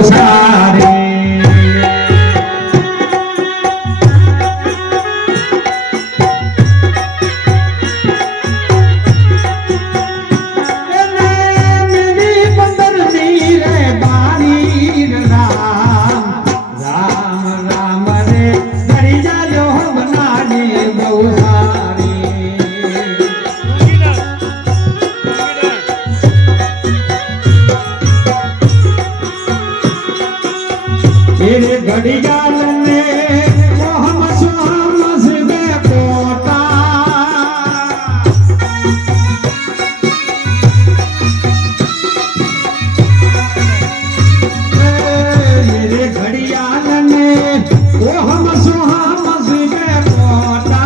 સારી घड़ियाल ने मोहम सोहम से पोता मेरे घड़ियाल ने मोहम सोहम से पोता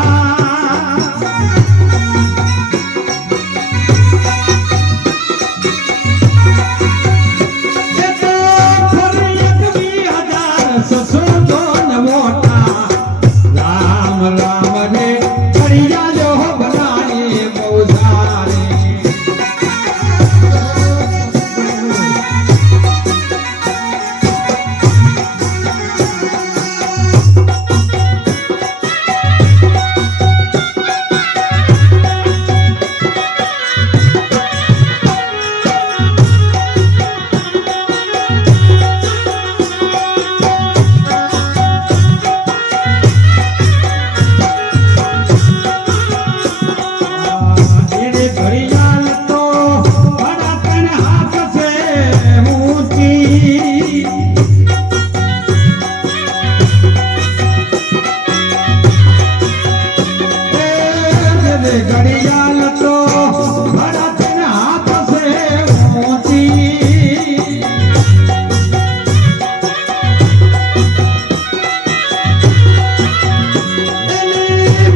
घड़ियाल तो भरत हाथ से ऊंची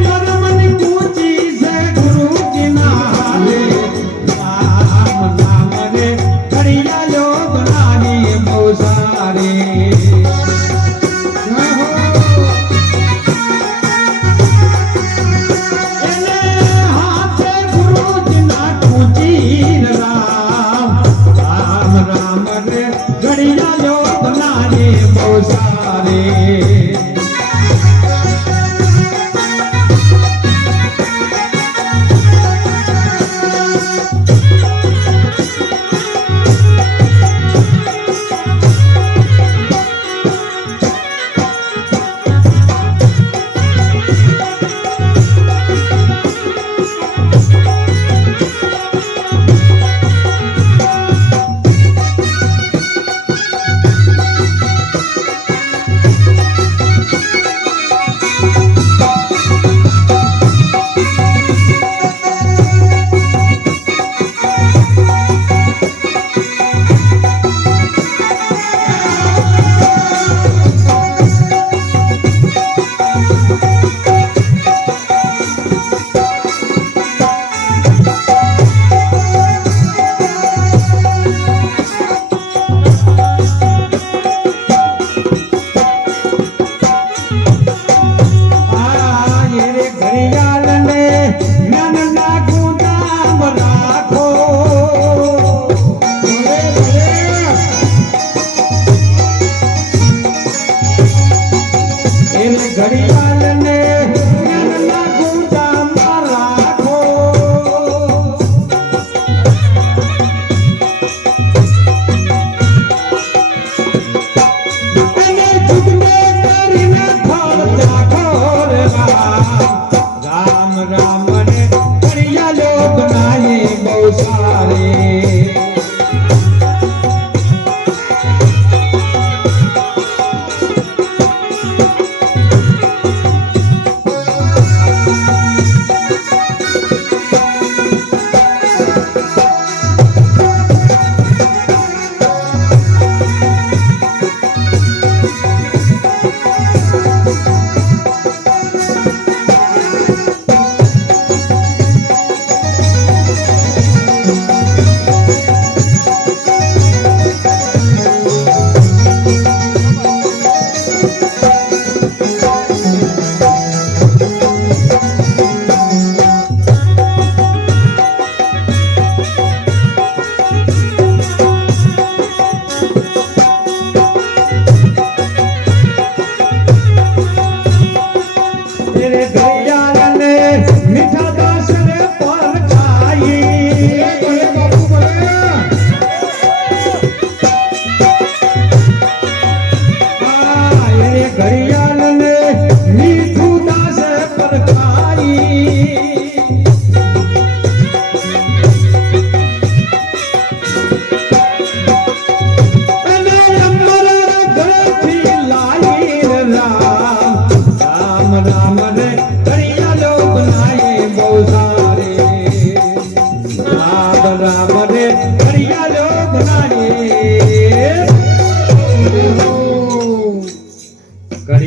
मरमन ऊंची से गुरु की नाले राम नाम रे घड़ियालो बनानी मौसारे घड़ियालो बनाने मौसारे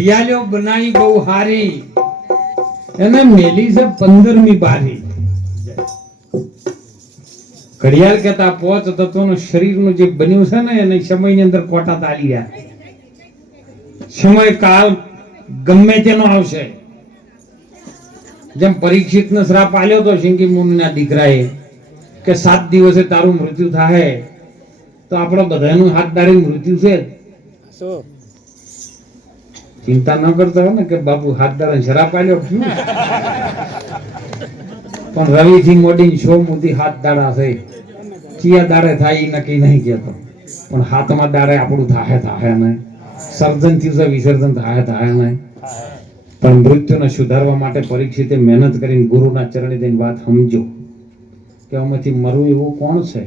ઘડિયાળો બનાવી બહુ હારી, એને મેલી છે 15મી બારી. ઘડિયાળ કેતા પોચ તત્વનું શરીરનું જે બન્યું છે ને એને સમયની અંદર કોટા તાલી રહ્યા. સમય કાળ ગમે તેનો આવશે. જેમ પરીક્ષિતને શ્રાપ આલ્યો તો શિંકી મુનિના દીકરાએ કે 7 દિવસે તારું મૃત્યુ થાય, તો આપણો બધાનું હાથ દાડી મૃત્યુ છે. ચિંતા ન કરતા હોય ને કે બાપુ હાથ દાડે શ્રાપ આલ્યો, પણ રવિ થી મોડી શો મોદી હાથ દાડા છે. ચિયા દાડે થાય એ નક્કી નહીં કેતો, પણ હાથમાં દાડે આપણું થાય નહીં. સર્જન થયું વિસર્જન થાય નહીં. પણ મૃત્યુને સુધારવા માટે પરીક્ષિતે મહેનત કરીને ગુરુના ચરણે જઈને વાત સમજો કે આમાંથી મરવું એવું કોણ છે,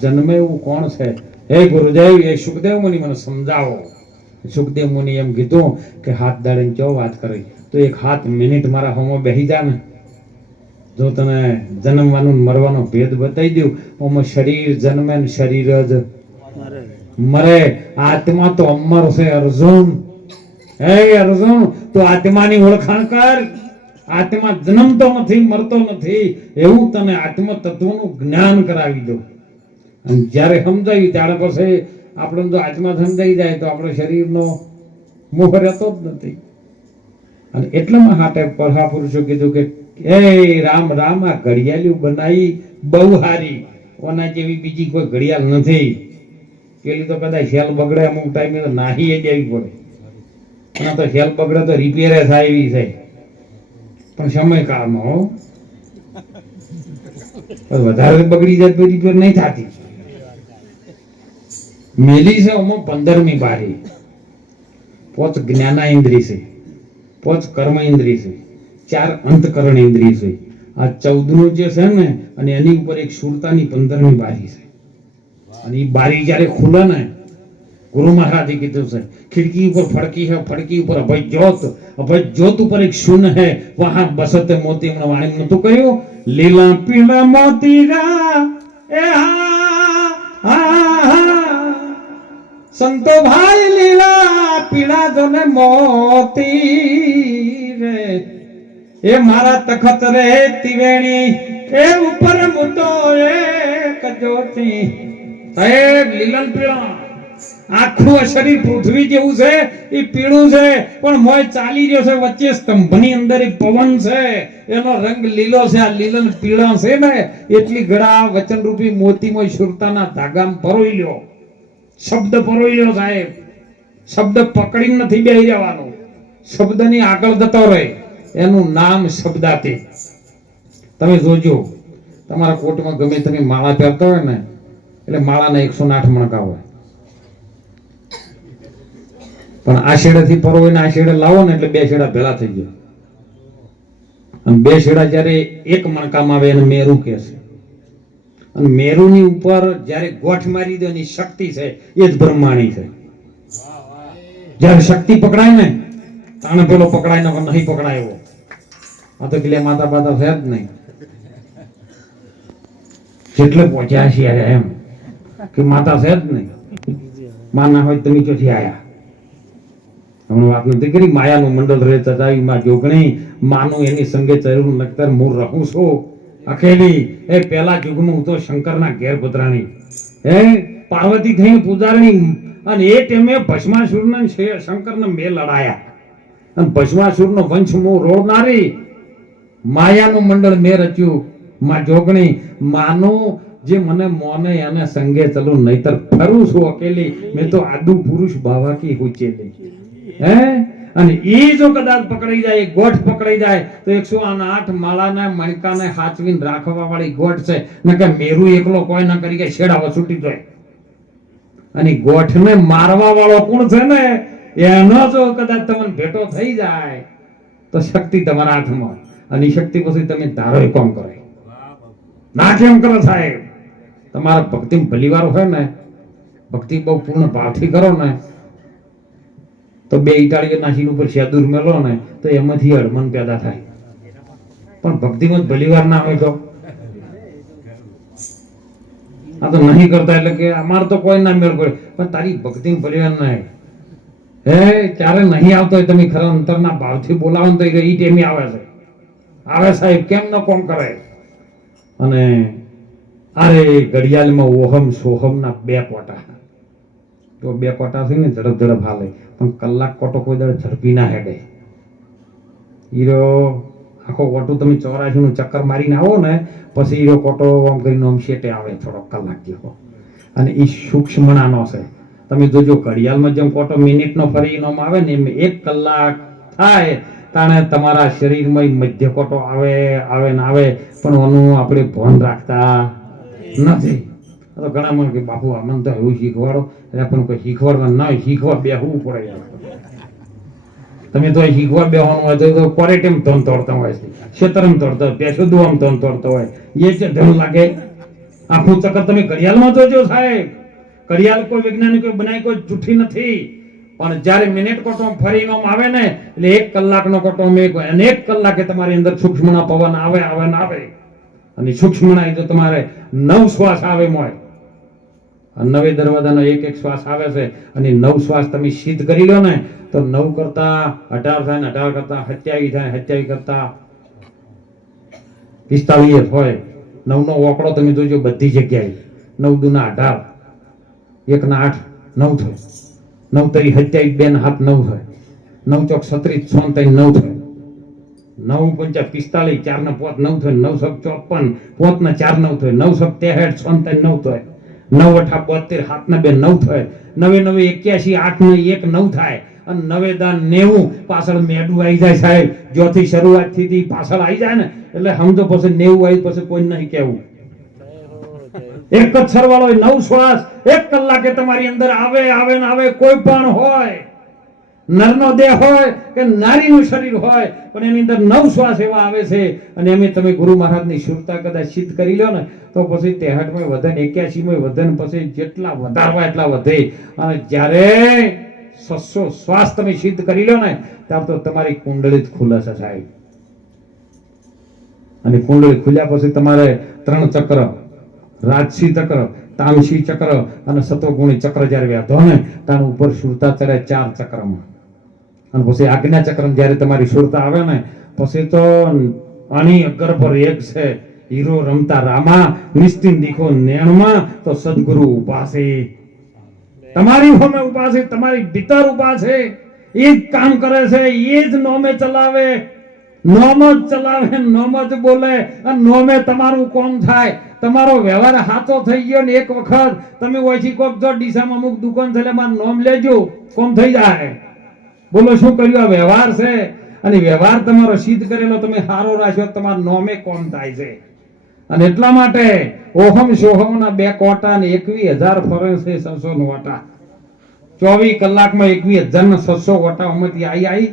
જન્મે એવું કોણ છે. હે ગુરુદેવ, એ સુખદેવ મુનિ મને સમજાવો. સુખદેવ મુનિ એમ કીધું કે હાથ દાડે ચો વાત કરી તો 1 મિનિટ મારા હોમો બેહી જા ને, જો તને જન્મવાનું મરવાનો ભેદ બતાવી દઉં. ઓમાં શરીર જન્મે ને શરીર જ મરે. આત્મા તો અમર છે અર્જુન. હે અર્જુન, તો આત્માની ઓળખાણ કર. આત્મા જન્મતો નથી, મરતો નથી, એવું તને આત્મ તત્વનું જ્ઞાન કરાવી દઉં. અને જ્યારે સમજાયું ત્યારે પછી આપણે જો આત્મા સમજાઈ જાય તો આપણે શરીરનો મોહ રહેતો જ નથી. અને એટલામાં હાટે મહાપુરુષો કીધું કે એ રામ રામ, આ ઘડિયાળ્યું બનાવી બહુ હારી, ઓના જેવી બીજી કોઈ ઘડિયાળ નથી. પેલી તો કદાચ શેલ બગડે અમુક ટાઈમે તો નાહી જ આવી પડે, અને તો શેલ બગડે તો રિપેરે થાય એવી છે. પણ સમય કાળમાં વધારે બગડી જાય તો રિપેર નહીં થતી. મેલી છે ઓમાં 15મી બારી. 5 જ્ઞાનેન્દ્રિય છે, 5 કર્મ ઇન્દ્રિય છે, 4 અંતકરણ ઇન્દ્રિય છે. આ 14નું જે છે ને, અને એની ઉપર એક સુરતાની 15મી બારી છે. અને એ બારી જયારે ખુલે ને, ગુરુ મહારાજે કીધું છે ખિડકી ઉપર ફડકી है, ફડકી ઉપર અભય જ્યોત ઉપર એક શૂન્ય है, वहां बसते मोती. હમણાં વાણી નતું કહ્યું, લીલા પીળા મોતીરા એ સંતો ભાઈ લીલા પીળા જોને મોતી રે, એ મારા તખત રે ત્રિવેણી, એ ઉપર મુતો એક જ્યોતિ. સાહેબ લીલન પીળા, આખું શરીર પૃથ્વી જેવું છે એ પીળું છે, પણ મોય ચાલી રહ્યો છે વચ્ચે સ્તંભની અંદર એ પવન છે, એનો રંગ લીલો છે. આ લીલન પીળા છે ને એટલી ગળા વચન રૂપી મોતીમય સુરતાના ધાગામાં પરોઈ લ્યો. શબ્દ પરોઈ લ્યો સાહેબ. શબ્દ પકડીને નથી બેહી રહેવાનો, શબ્દની આગળ જતો રહે. એનું નામ શબ્દાતી. તમે જોજો, તમારા કોટમાં ગમે તમે માળા પહેરતા હોય ને, એટલે માળાના 108 મણકા હોય, પણ આ શેડેથી પરોવીને આ શેડે લાવો ને એટલે 2 શેડા ભેળા થઈ ગયા. અને 2 શેડા જયારે એક મણકામાં આવે એને મેરુ કહે છે. અને મેરુની ઉપર જયારે ગોઠ મારી દે એની શક્તિ છે, એ જ બ્રહ્માણી છે. જયારે શક્તિ પકડાય ને તાણે પેલો પકડાય ને નહીં પકડાય એવો. આ તો પેલે માતા બાતા છે જ નહીં. જેટલે પહોંચ્યા છીએ એમ કે માતા છે જ નહીં. માં ના હોય તમે ક્યાંથી આયા? હમણાં વાત નથી કરી, માયાનું મંડળ રે ચતાવી માં જોગણી, માનું એની સંગે ચર્યું નક્તર હું રહું છું અકેલી. એ પેલા યુગમાં હું તો શંકરના ઘેર પધરાણી, હે પાર્વતી થઈને પૂજારણી. અને એ ટાઈમે ભસ્માસુરને શંકરને મેં લડાયા, અને ભસ્માસુરનો વંશ હું રોડનારી. માયાનું મંડળ મેં રચ્યું માં જોગણી. માનું જે મને મોને એને સંગે ચલું, નહીતર ફરું છું અકેલી. મેં તો આદુ પુરુષ બાવાકી હુચેલી. હે અને એ જો કદાચ પકડાઈ જાય, ગોઠ પકડાઈ જાય તો 108 માળાના મણકાને હાચવીને રાખવા વાળી ગોઠ છે. ને કે મેરુ એકલો કોઈ ના કરી કે છેડાવા છૂટી જાય. અને ગોઠને મારવા વાળો કોણ છે ને, એનો જો કદાચ તમને ભેટો થઈ જાય તો શક્તિ તમારા હાથમાં. અને એ શક્તિ પછી તમે ધારો કોમ કરે ના કેમ કરો સાહેબ. તમારા ભક્તિ ભલીવાર હોય ને, ભક્તિ બહુ પૂર્ણ ભાવથી કરો ને, તો 2 ઈટાળીઓ નાખીને ઉપર સેદુર મેલો ને તો એમાંથી હડમન પેદા થાય. પણ ભક્તિમાં ભલીવાર ના હોય તો આ તો નહીં કરતા, એટલે કે અમાર તો કોઈ ના મેળ પડે. પણ તારી ભક્તિ ભલીવાર ના હે ક્યારે નહીં આવતો હોય તમે ખરા અંતરના ભાવથી બોલાવો ને તો એ ટેમી આવે છે. આવે સાહેબ કેમ ન કોમ કરે. અને અરે ઘડિયાળમાં ઓહમ સોહમના 2 કોટા. તો 2 કોટા છે ને ઝડપ ઝડપ હાલે, પણ કલાક કોટો કોઈ દાડે ઝડપી ના હેડે. હીરો આખો કોટો તમે 84 નું ચક્કર મારીને આવો ને પછી હીરો કોટો આમ કરીને આમ શેટે આવે થોડો કલાક જેવો. અને એ સૂક્ષ્મણાનો છે. તમે જોજો ઘડિયાળમાં જેમ કોટો મિનિટનો ફરીનો આવે ને એમ 1 કલાક થાય તાણે તમારા શરીરમાં મધ્ય કોટો આવે આવે ને આવે, પણ ઓનું આપણે ભાન રાખતા નથી. તો ઘણા મને કે બાપુ આનંદ તો એવું શીખવાડો, એટલે પણ કોઈ શીખવાડવા ના શીખવા બેહવું પડે. તમે તો શીખવા બેહવાનું હોય તો કોરેટેમ ધન તોડતા હોય છે, ક્ષેત્રમ તોડતા હોય, પેશો દુઆમ ધન તોડતો હોય, એ છે ધન લાગે. આખું ચક્કર તમે ઘડિયાળમાં જોજો સાહેબ. ઘડિયાળ કોઈ વૈજ્ઞાનિકો બનાવી કોઈ જૂઠી નથી, પણ જ્યારે મિનિટ કોટો ફરીનો આવે ને એટલે 1 કલાકનો કોટો મેં અને 1 કલાકે તમારી અંદર સૂક્ષ્મના પવન આવે આવે ને આવે. અને સૂક્ષ્મના તો તમારે 9 શ્વાસ આવે મોય. 9 દરવાજાનો 1 શ્વાસ આવે છે, અને 9 શ્વાસ તમે સિદ્ધ કરી લો ને તો 9 કરતા 18 થાય ને 18 કરતા 27 થાય, 27 કરતા 45 હોય. 9 નો ઓકડો તમે જોજો બધી જગ્યાએ. 9 દુના 18, 1 ના 8, 9 થાય. 9 તરી 27, 2 ના 7, 9 થાય. 9 ચોક 36, 6 તરી 9 થાય. 9 પંચા 45, 4 ના 5, 9 થાય. 9 સબ 54, 5 ના 4, 9 થાય. 9 સબ 63, 6 તરી 9 થાય. 9 અઠા 72, 7 ના 2, 9 થાય. 9 9 81, 8 ના 1, 9 થાય. અને 9 દા 90 પાછળ મેડું આવી જાય સાહેબ. જોથી શરૂઆત થી પાછળ આવી જાય ને એટલે સમજો પછી 90 આવી પછી કોઈ નહીં કેવું. એક જ સરવાળો 9 શ્વાસ 1 કલાકે તમારી અંદર આવે આવે ને આવે. કોઈ પણ હોય, નરનો દેહ હોય કે નારીનું શરીર હોય, પણ એની અંદર 9 શ્વાસ એવા આવે છે. અને એમ તમે ગુરુ મહારાજની શુરતા કદાચ સિદ્ધ કરી લો ને તો પછી 63 માં વધે, 81 માં વધે, પછી જેટલા વધારવા એટલા વધે. અને જ્યારે 600 શ્વાસ તમે સિદ્ધ કરી લો ને ત્યારે તો તમારી કુંડળી જ ખુલે છે સાહેબ. અને કુંડળી ખુલ્યા પછી તમારે 3 ચક્ર, રાજસી ચક્ર, તામસી ચક્ર અને સત્વગુણી ચક્ર જ્યારે વ્યાધો ને તાર ઉપર સુરતા ચડે 4 ચક્રમાં. અને પછી આજ્ઞા ચક્ર જ્યારે તમારી સુરતા આવે ને પછી તો આની અગર પર એક છે હીરો રમતા રામા, નિશ્ચિંત દીખો નેણમાં તો સદગુરુ ઉપાસે. તમારી હોમે ઉપાસે, તમારી ભીતર ઉપાસે. એ જ કામ કરે છે, એ જ નોમે ચલાવે, નોમ જ ચલાવે, નોમ જ બોલે, અને નોમે તમારું કોમ થાય. તમારો વ્યવહાર સાચો થઈ ગયો ને એક વખત તમે ઓછી કોક જો ડીસામાં અમુક દુકાન છે મારું નોમ લેજો, કોમ થઈ જાય. બોલો શું કર્યું? આ વ્યવહાર છે. અને વ્યવહાર તમારો સિદ્ધ કરેલો તમે સારો રાખ્યો તમારા નોમે કોમ થાય છે. અને એટલા માટે ઓહમ સોહમના 2 કોટા ને 21,000 ફરે છે 600 વટા. 24 કલાકમાં 21,600 વટા ઉમતી આવી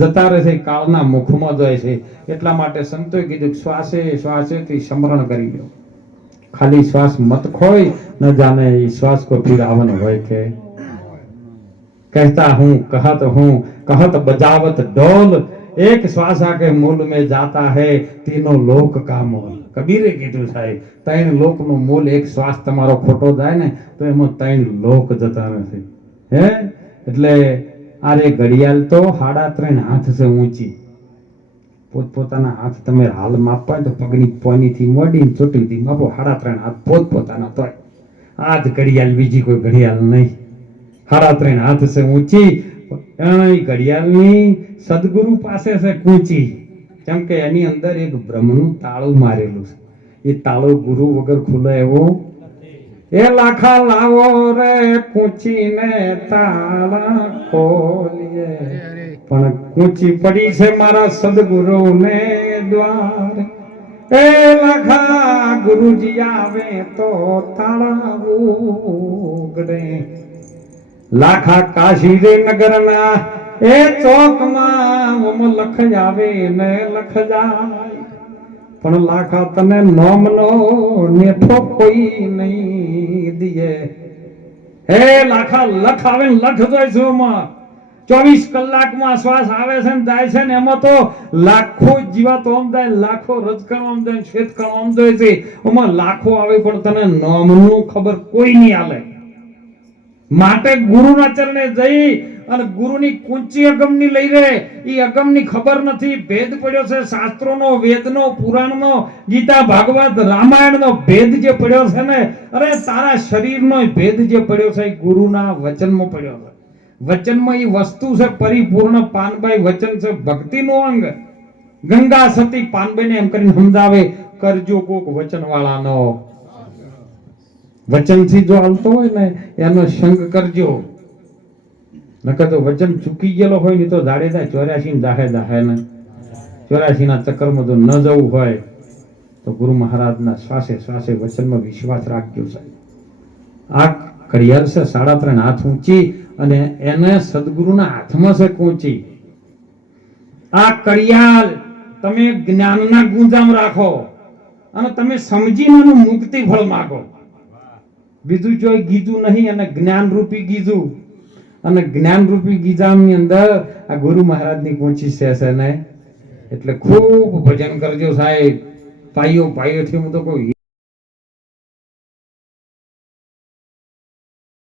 જતા રહે છે, કાળના મુખમાં જાય છે. એટલા માટે સંતોએ કીધું શ્વાસે શ્વાસેથી સમરણ કરી લો. ખાલી શ્વાસ મત ખોય ન જાને શ્વાસ કો फिर आवन હોય કે कहता हूँ कहत बजावत ढोल एक श्वास आके मूल में जाता है तीनों लोक का मोल. કબીરે કીધું સાહેબ 3 લોકનો મોલ એક શ્વાસ તમારો ખોટો જાય ને તો એમાં 3 લોક જતા રહેશે. હે એટલે આરે ઘડિયાળ તો 3.5 હાથ છે ઊંચી. પોતપોતાના હાથ તમે હાલ માપવા તો પગની પોનીથી મોડીને ચોટીથી માપો 3.5 હાથ પોતપોતાના તોય. આ જ ઘડિયાળ, બીજી કોઈ ઘડિયાળ નહીં. 3.5 હાથ છે ઊંચી. ઘડિયાળની સદગુરુ પાસે છે કૂંચી. કેમ કે એની અંદર એક બ્રહ્મનું તાળું મારેલું છે. એ તાળું ગુરુ વગર ખુલે એવો. એ લાખા લાવો રે કૂંચીને તાળા ખોલીએ, પણ કૂંચી પડી છે મારા સદગુરુને દ્વાર. એ લાખા ગુરુજી આવે તો તાળા ઉગડે. લાખા કાશી રે નગરના એ ચોકમાં લખ આવે ને લખ જાય, પણ લાખા તને નોમનો નેઠો કોઈ નહીં દિયે. હે લાખા લખ આવે ને લખ જોઈશું માં. 24 કલાકમાં શ્વાસ આવે છે ને જાય છે ને એમાં તો લાખો જીવાતો આમ જાય, લાખો રજકણો આમ જાય, શ્વેતકણો આમ જાય છે. એમાં લાખો આવે પણ તને નોમનું ખબર કોઈ નહીં આલે. માટે ગુરુના ચરણે જઈ અને ગુરુની કુંચી અગમની લઈ રહે ઈ અગમની ખબર નથી ભેદ પડ્યો છે શાસ્ત્રોનો વેદનો પુરાણનો ગીતા ભાગવત રામાયણનો ભેદ જે પડ્યો છે ને અરે તારા શરીરનો ભેદ જે પડ્યો છે એ ગુરુના વચનમાં પડ્યો છે વચનમાં એ વસ્તુ છે પરિપૂર્ણ પાનબાઈ વચન છે ભક્તિનું અંગ ગંગા સતી પાનબાઈને એમ કરીને સમજાવે કરજો કોક વચન વાળાનો વચનથી જો હાલતો હોય ને એનો સંગ કરજો નકર તો વચન ચૂકી ગયેલો હોય ને તો દાડે 84 દાહે દાહે ને 84 ના ચક્કરમાં જો ન જવું હોય તો ગુરુ મહારાજના શ્વાસે શ્વાસે વચનમાં વિશ્વાસ રાખજો સાહેબ આ ઘડિયાળ છે 3.5 હાથ ઊંચી અને એને સદગુરુના હાથમાં છે કોચી આ ઘડિયાળ તમે જ્ઞાનના ગુંજામ રાખો અને તમે સમજીને મુક્તિ ફળ માંગો બીજું જોઈ ગીજું નહીં અને જ્ઞાન રૂપી ગીજું અને જ્ઞાન રૂપી ગીજામની અંદર આ ગુરુ મહારાજની કોચી છે ને એટલે ખૂબ ભજન કરજો સાહેબ પાઈઓ થી હું તો કહું